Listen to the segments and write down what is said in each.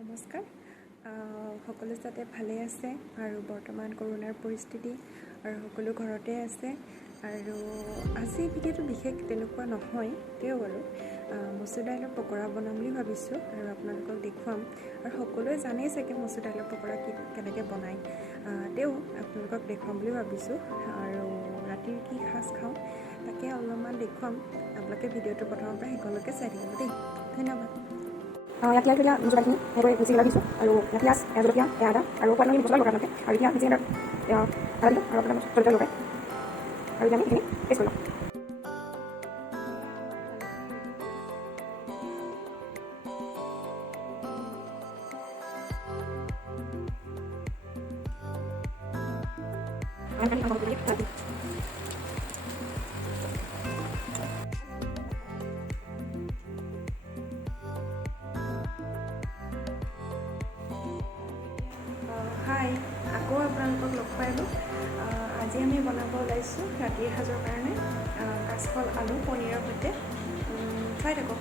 নমস্কাৰ সকলো যাতে ভালে আছে আৰু বৰ্তমান কৰোনাৰ পৰিস্থিতি আৰু সকলো ঘৰতে আছে আৰু আজি ভিডিঅ'টো বিশেষ তেনেকুৱা নহয় তেও আৰু মচুৰ দাইলৰ পকৰা বনাম বুলি ভাবিছোঁ আৰু আপোনালোকক দেখুৱাম আৰু সকলোৱে জানেই চাগে মচুৰ দাইলৰ পকৰা কেনেকৈ বনায় তেও আপোনালোকক দেখুৱাম বুলি ভাবিছোঁ আৰু ৰাতিৰ কি সাজ খাওঁ তাকে অলপমান দেখুৱাম আপোনালোকে ভিডিঅ'টো প্ৰথমৰ পৰা শেষলৈকে চাই থাকিব দেই ধন্যবাদ ইয়াত তিয়াই থোৱা মচুৰ দাইলখিনি এনেকৈ মিক্সি ৰাখিছোঁ আৰু পিঁয়াজ জলকীয়া আদা আৰু সোৱাদ মছলা লগাই আপোনালোকে আৰু এতিয়া মিক্সি আদা দিলোঁ আৰু আপোনাৰ জলকীয়া লগাই আৰু এতিয়া আমি এইখিনি পেষ্ট কৰি ল'ম হাই আকৌ আপোনালোকক লগ পালোঁ আজি আমি বনাব ওলাইছোঁ ৰাতিৰ সাজৰ কাৰণে কাচকল আলু পনীৰৰ সৈতে চাই থাকক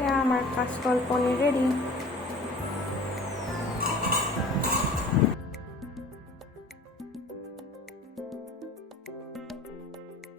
এয়া আমাৰ কাচকল পনীৰ ৰেডি